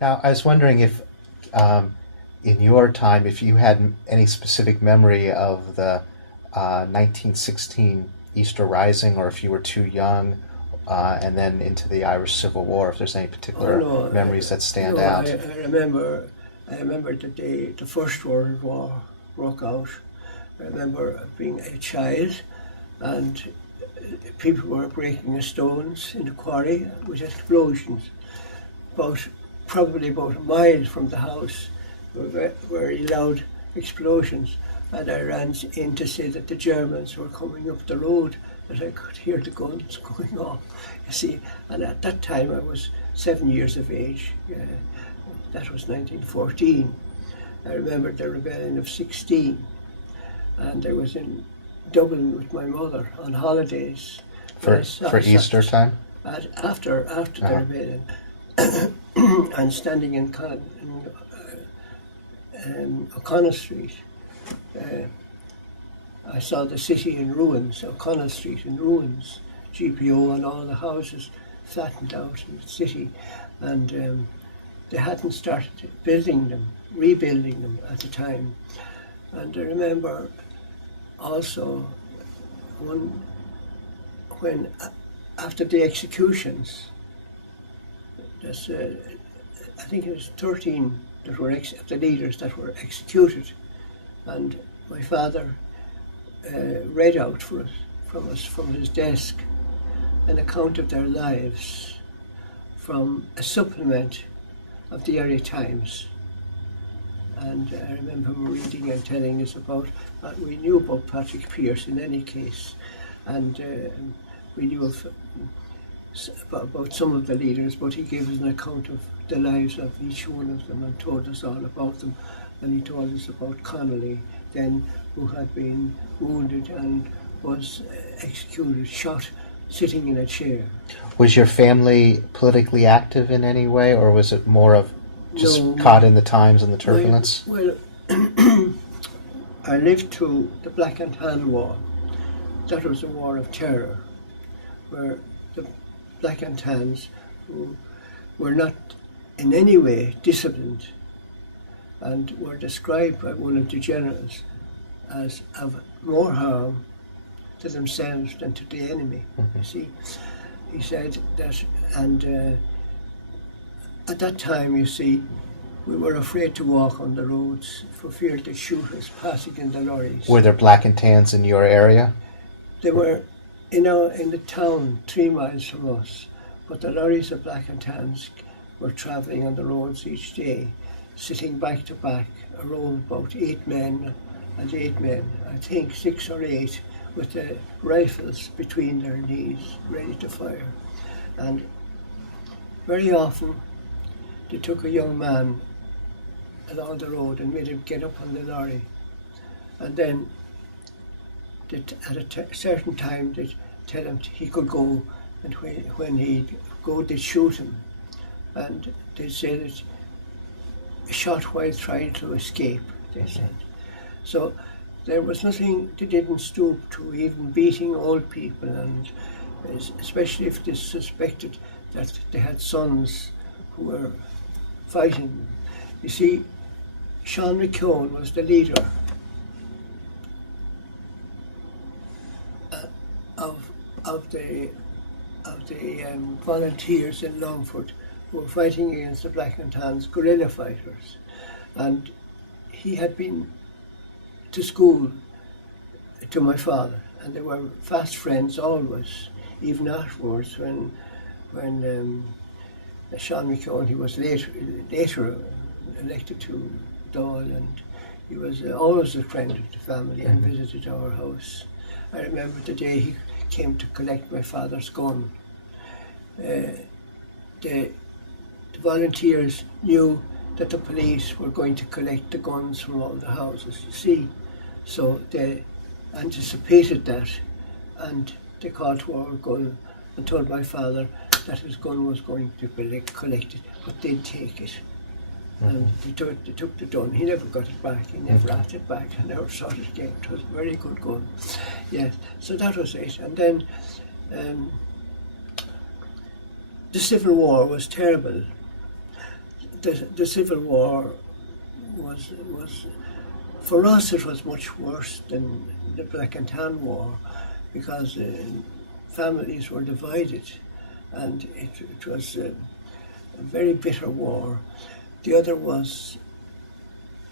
Now, I was wondering if, in your time, if you had any specific memory of the 1916 Easter Rising, or if you were too young, and then into the Irish Civil War, if there's any Oh particular no, memories that stand no, out. I remember. I remember the First World War broke out. I remember being a child, and people were breaking the stones in the quarry with explosions. About probably about a mile from the house were very loud explosions, and I ran in to say that the Germans were coming up the road, that I could hear the guns going off. You see, and at that time I was 7 years of age. That was 1914. I remember the rebellion of 16, and I was in Dublin with my mother on holidays. For Easter time? After the rebellion, and standing in O'Connell Street, I saw the city in ruins, O'Connell Street in ruins, GPO and all the houses flattened out in the city, and they hadn't started rebuilding them at the time. And I remember also when after the executions, I think it was 13 that were the leaders that were executed, and my father read out for us from his desk an account of their lives from a supplement of the Area Times. And I remember him reading and telling us about, we knew about Patrick Pearse in any case, and we knew about some of the leaders, but he gave us an account of the lives of each one of them and told us all about them. And he told us about Connolly then, who had been wounded and was executed, shot, sitting in a chair. Was your family politically active in any way, or was it more of just caught in the times and the turbulence? Well, I lived through the Black and Tan War. That was a war of terror, where the Black and Tans, who were not in any way disciplined and were described by one of the generals as of more harm to themselves than to the enemy. You see, he said that, and at that time, you see, we were afraid to walk on the roads for fear they'd shoot us passing in the lorries. Were there Black and Tans in your area? They were, in the town 3 miles from us, but the lorries of Black and Tans were travelling on the roads each day, sitting back to back, a row of about 8 men and 8 men, I think 6 or 8, with the rifles between their knees, ready to fire. And very often they took a young man along the road and made him get up on the lorry, and then at a certain time they'd tell him he could go, and when he'd go they'd shoot him, and they'd say that shot while trying to escape, they said. So there was nothing, they didn't stoop to even beating old people, and especially if they suspected that they had sons who were fighting them. You see, Sean McKeown was the leader of the volunteers in Longford who were fighting against the Black and Tans guerrilla fighters, and he had been to school to my father, and they were fast friends always, even afterwards when Sean McKeown, he was later elected to Dáil, and he was always a friend of the family and visited our house. I remember the day he came to collect my father's gun. The volunteers knew that the police were going to collect the guns from all the houses, you see. So they anticipated that, and they called to our gun and told my father that his gun was going to be collected, but they'd take it. And they took the gun. He never got it back. He never asked it back. I never saw it again. It was a very good gun. Yes, so that was it. And then the Civil War was terrible. the Civil War was for us, it was much worse than the Black and Tan War, because families were divided, and it was a very bitter war. The other was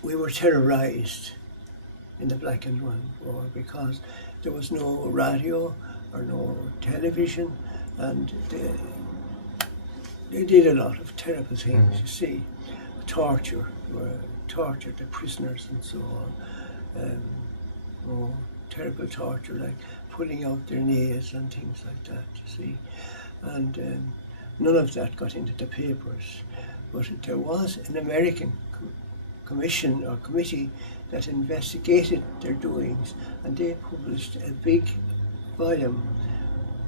we were terrorized in the Black and Tan War because there was no radio or no television, and they did a lot of terrible things, you see. Torture, tortured the prisoners and so on. Terrible torture, like pulling out their nails and things like that, you see. And none of that got into the papers. But there was an American commission or committee that investigated their doings, and they published a big volume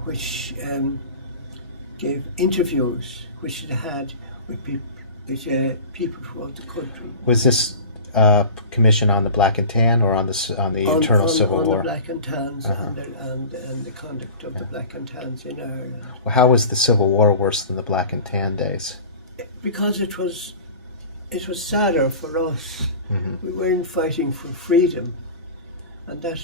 which gave interviews which they had with people throughout the country. Was this commission on the Black and Tan, or on the internal Civil War? On the Black and Tans, and the conduct of the Black and Tans in Ireland. Well, how was the Civil War worse than the Black and Tan days? Because it was sadder for us. We weren't fighting for freedom, and that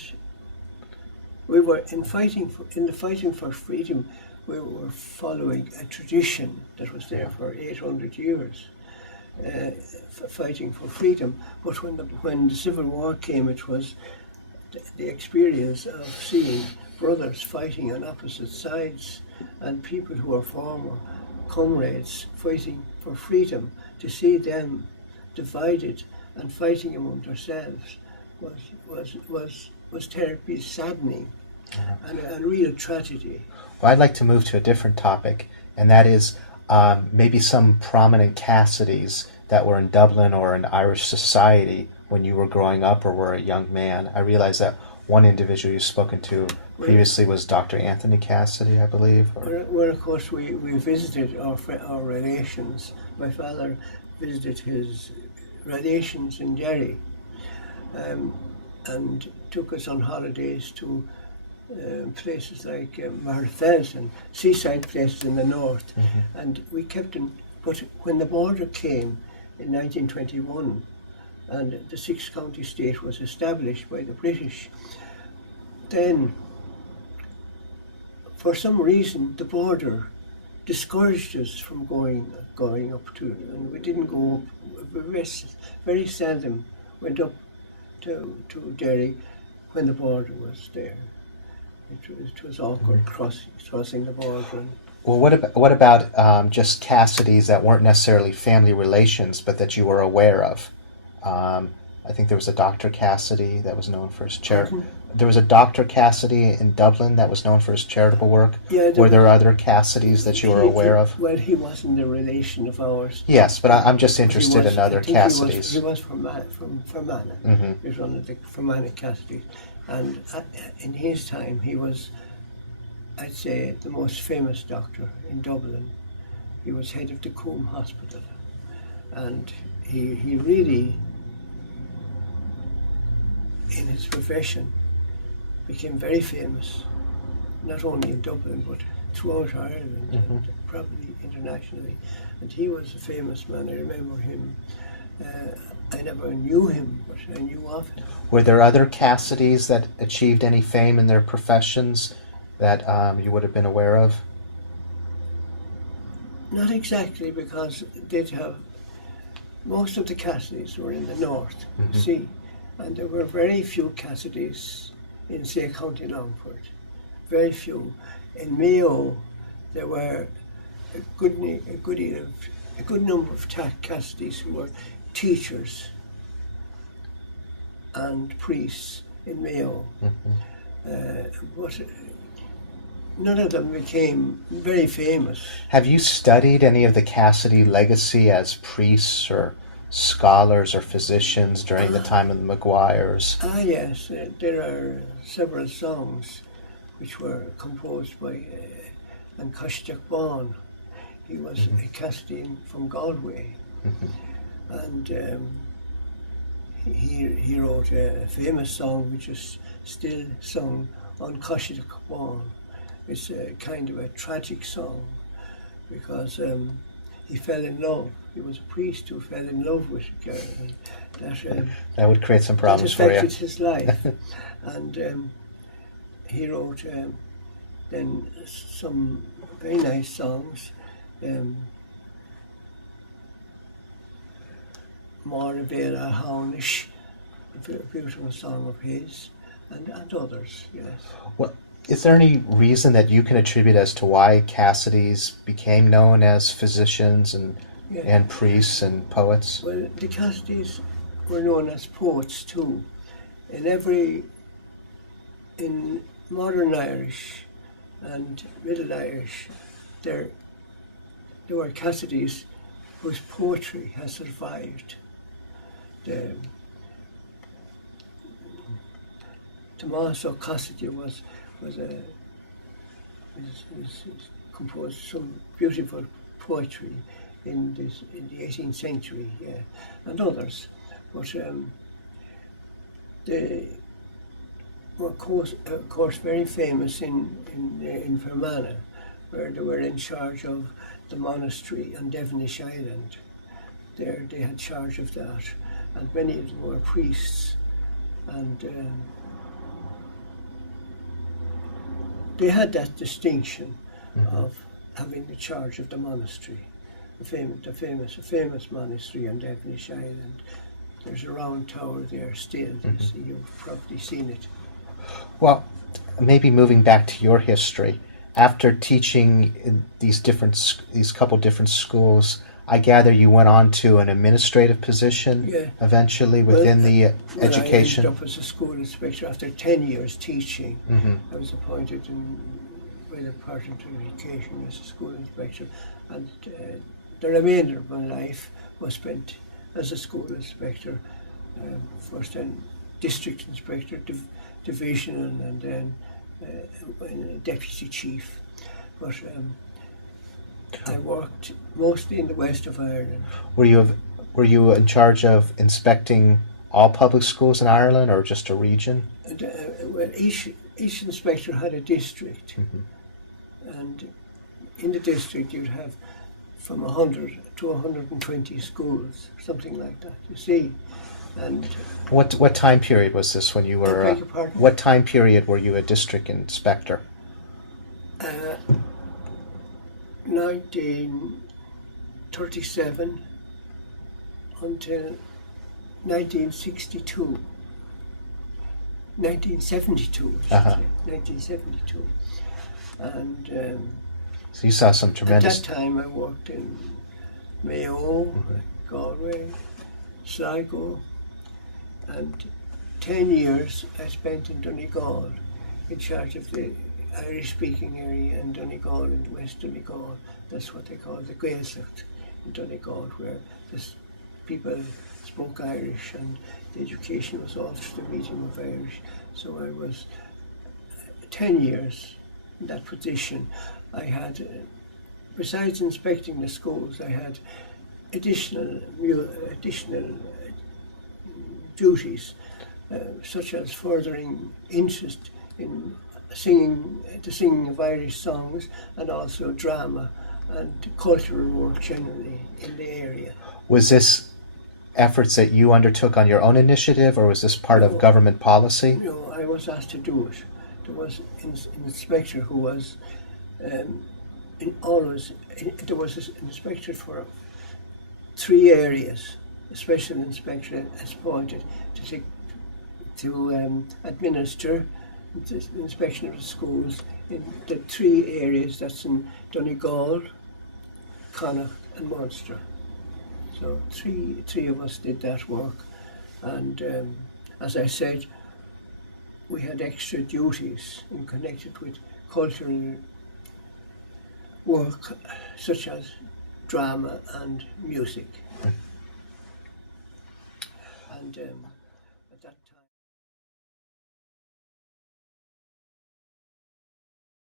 we were in the fighting for freedom. We were following a tradition that was there for 800 years, fighting for freedom. But when the Civil War came, it was the experience of seeing brothers fighting on opposite sides, and people who were former comrades fighting for freedom. To see them divided and fighting among themselves was terribly saddening, and a real tragedy. Well, I'd like to move to a different topic, and that is maybe some prominent Cassidys that were in Dublin or in Irish society when you were growing up or were a young man. I realize that one individual you've spoken to previously was Dr. Anthony Cassidy, I believe. Well, of course, we visited our relations. My father visited his relations in Derry, and took us on holidays to places like Marfelt and seaside places in the north, and we kept in. But when the border came in 1921, and the 6-county state was established by the British, then for some reason the border discouraged us from going up to, and we didn't go up. We very seldom went up to Derry when the border was there. It was awkward crossing the border. Well, what about just Cassidys that weren't necessarily family relations, but that you were aware of? I think there was a Dr. Cassidy that was known for his charity. There was a Dr. Cassidy in Dublin that was known for his charitable work. Yeah, were there other Cassidys that you were aware of? Well, he wasn't a relation of ours. Yes, but I'm just interested in other Cassidys. He was from Fermanagh. He was one of the Fermanagh Cassidys. And in his time, he was, I'd say, the most famous doctor in Dublin. He was head of the Coombe Hospital. And he really, in his profession, became very famous, not only in Dublin, but throughout Ireland, and probably internationally. And he was a famous man. I remember him. I never knew him, but I knew of him. Were there other Cassidys that achieved any fame in their professions that you would have been aware of? Not exactly, because they'd have, most of the Cassidys were in the north, you see, and there were very few Cassidys in, say, County Longford. Very few. In Mayo, there were a good number of Cassidys who were teachers and priests in Mayo. But none of them became very famous. Have you studied any of the Cassidy legacy as priests or scholars or physicians during the time of the Maguires? Yes. There are several songs which were composed by An Coisteach Bán. He was a Cassidy from Galway. And he wrote a famous song which is still sung on Coisteach Bán. It's a kind of a tragic song because he fell in love he was a priest who fell in love with a girl, and That would create some that problems for you. affected his life. And he wrote then some very nice songs. Mara Vera Haunish, a beautiful song of his, and others, yes. Well, is there any reason that you can attribute as to why Cassidy's became known as physicians Yeah. and priests and poets? Well, the Cassidys were known as poets too. In modern Irish and Middle Irish, there were Cassidys whose poetry has survived. Sean Ó Casaide was composed some beautiful poetry in the 18th century, yeah, and others. But they were of course very famous in Fermanagh, where they were in charge of the monastery on Devonish Island. There they had charge of that, and many of them were priests, and they had that distinction of having the charge of the monastery, a famous monastery on Devonish Island. There's a round tower there still. You see, you've probably seen it. Well, maybe moving back to your history, after teaching in these couple different schools, I gather you went on to an administrative position eventually within the education. I ended up as a school inspector after 10 years teaching. I was appointed by the Department of Education as a school inspector, and the remainder of my life was spent as a school inspector, first then district inspector, divisional, and then deputy chief. But I worked mostly in the west of Ireland. Were you in charge of inspecting all public schools in Ireland, or just a region? And, well, each inspector had a district, and in the district you'd have from 100 to 120 schools, something like that. You see, and what time period was this when you were? I beg your pardon? What time period were you a district inspector? 1937 until 1962. 1972, I should say. 1972. And So you saw some at tremendous. that time I worked in Mayo, Galway, Sligo, and 10 years I spent in Donegal, in charge of the Irish-speaking area in Donegal, in West Donegal. That's what they call the Gaeltacht in Donegal, where people spoke Irish and the education was all through the medium of Irish. So I was 10 years in that position. I had, besides inspecting the schools, I had additional duties, such as furthering interest in the singing of Irish songs, and also drama and cultural work generally in the area. Was this efforts that you undertook on your own initiative, or was this part of government policy? No, I was asked to do it. There was an inspector who was there was an inspector for 3 areas. A special inspector is appointed to administer the inspection of the schools in the 3 areas. That's in Donegal, Connacht, and Munster. So three of us did that work, and as I said, we had extra duties in connected with cultural work, such as drama and music. And